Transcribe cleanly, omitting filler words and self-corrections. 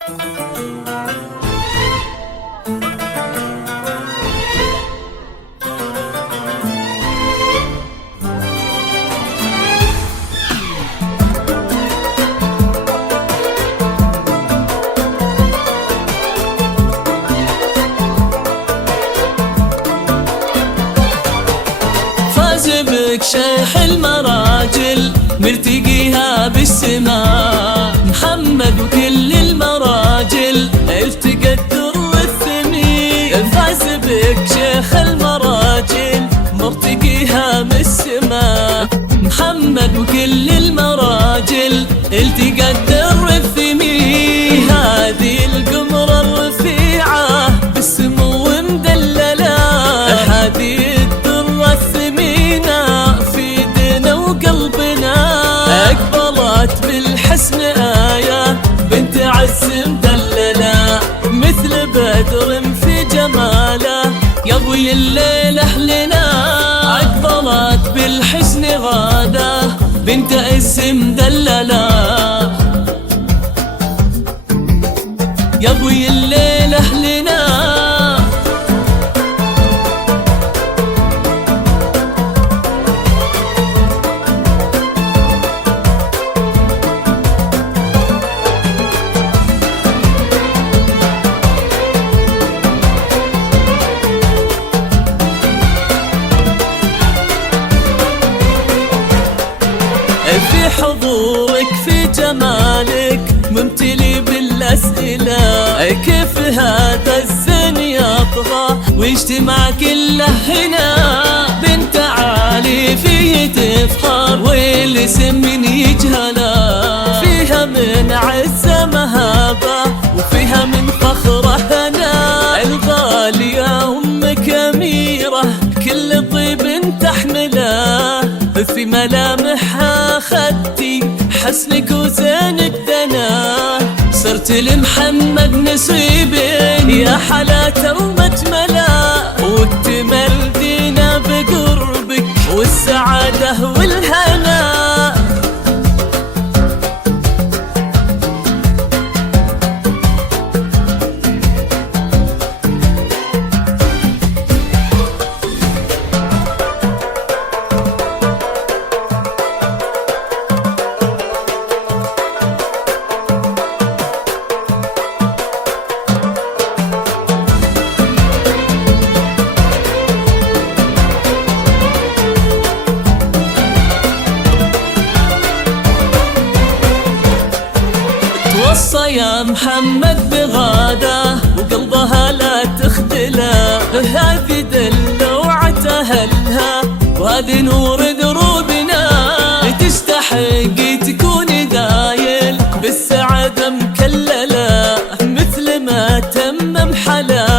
بك شيخ المراجل مرتقيها بالسماء، محمد وكل المراجل التقى الدر الثمين. فاز بك شيخ المراجل مرتقيها بالسماء، محمد وكل المراجل التقى الدر الثمين. هذه القمرة الرفيعة بالسمو مدللة، هذه بالحسن آية بنت عز مدللة، مثل بدر في جماله يضوي الليل أهلنا. أقبلت بالحسن غادة بنت عز مدللة، يضوي الليل أهلنا. في حضورك في جمالك ممتلي بالأسئلة، كيف هذا الزين يطغى ويجتمع كله هنا؟ بنت عالي فيه تفخر والاسم من يجهله، فيها من عزة مهابة وفيها من فخرة هنا. الغالية أمك أميرة كل طيب تحمله، في ملامحها خدتي حسنك وزينك دنا. صرت لمحمد نسيبين يا حلاته ومجمله، واكتمل دينا بقربك والسعادة والهنا. وصى يا محمد بغادة وقلبها لا تخذله، هذه دلوعة أهلها وهذه نور دروبنا. تستحقي تكوني دايل بالسعادة مكللة، مثل ما تمم حلا